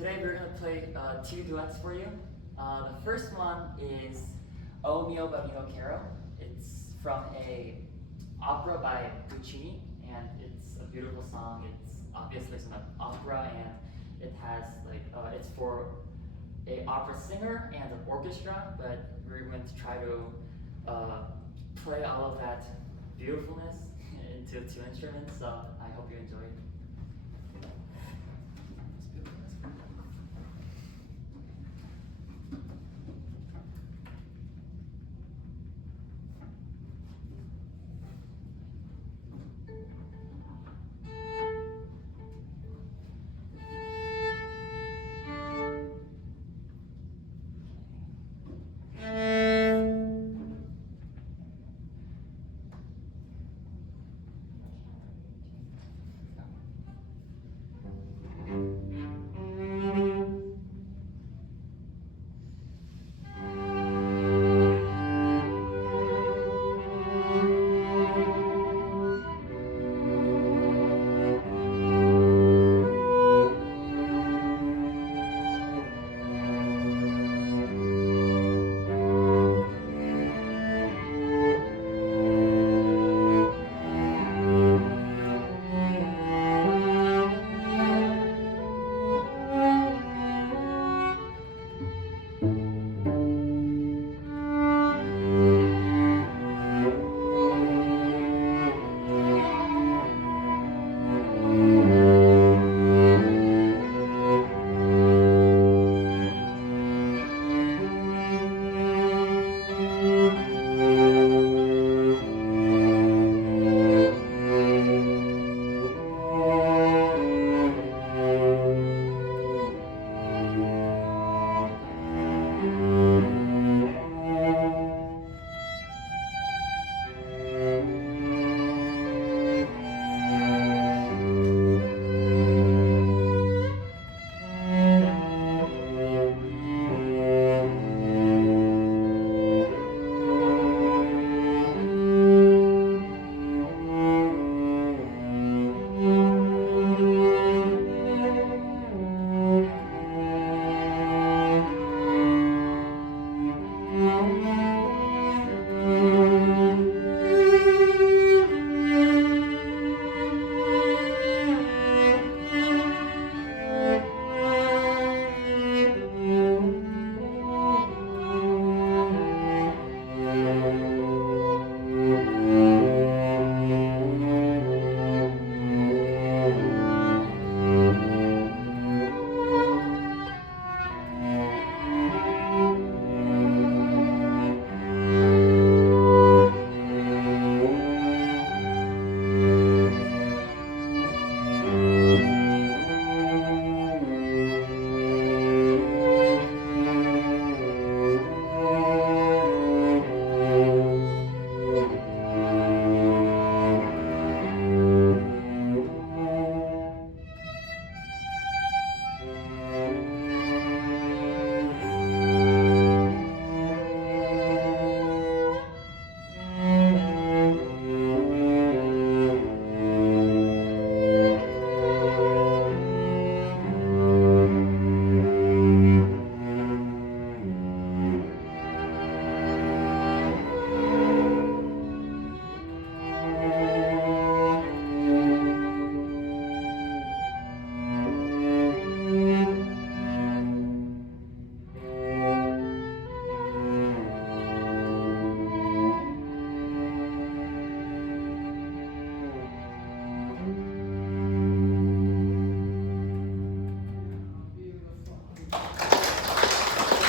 Today we're gonna play two duets for you. The first one is O mio bambino caro. It's from a opera by Puccini, and it's a beautiful song. It's obviously it's an opera, and it has it's for a opera singer and an orchestra. But we're going to try to play all of that beautifulness into two instruments. So I hope you enjoy it.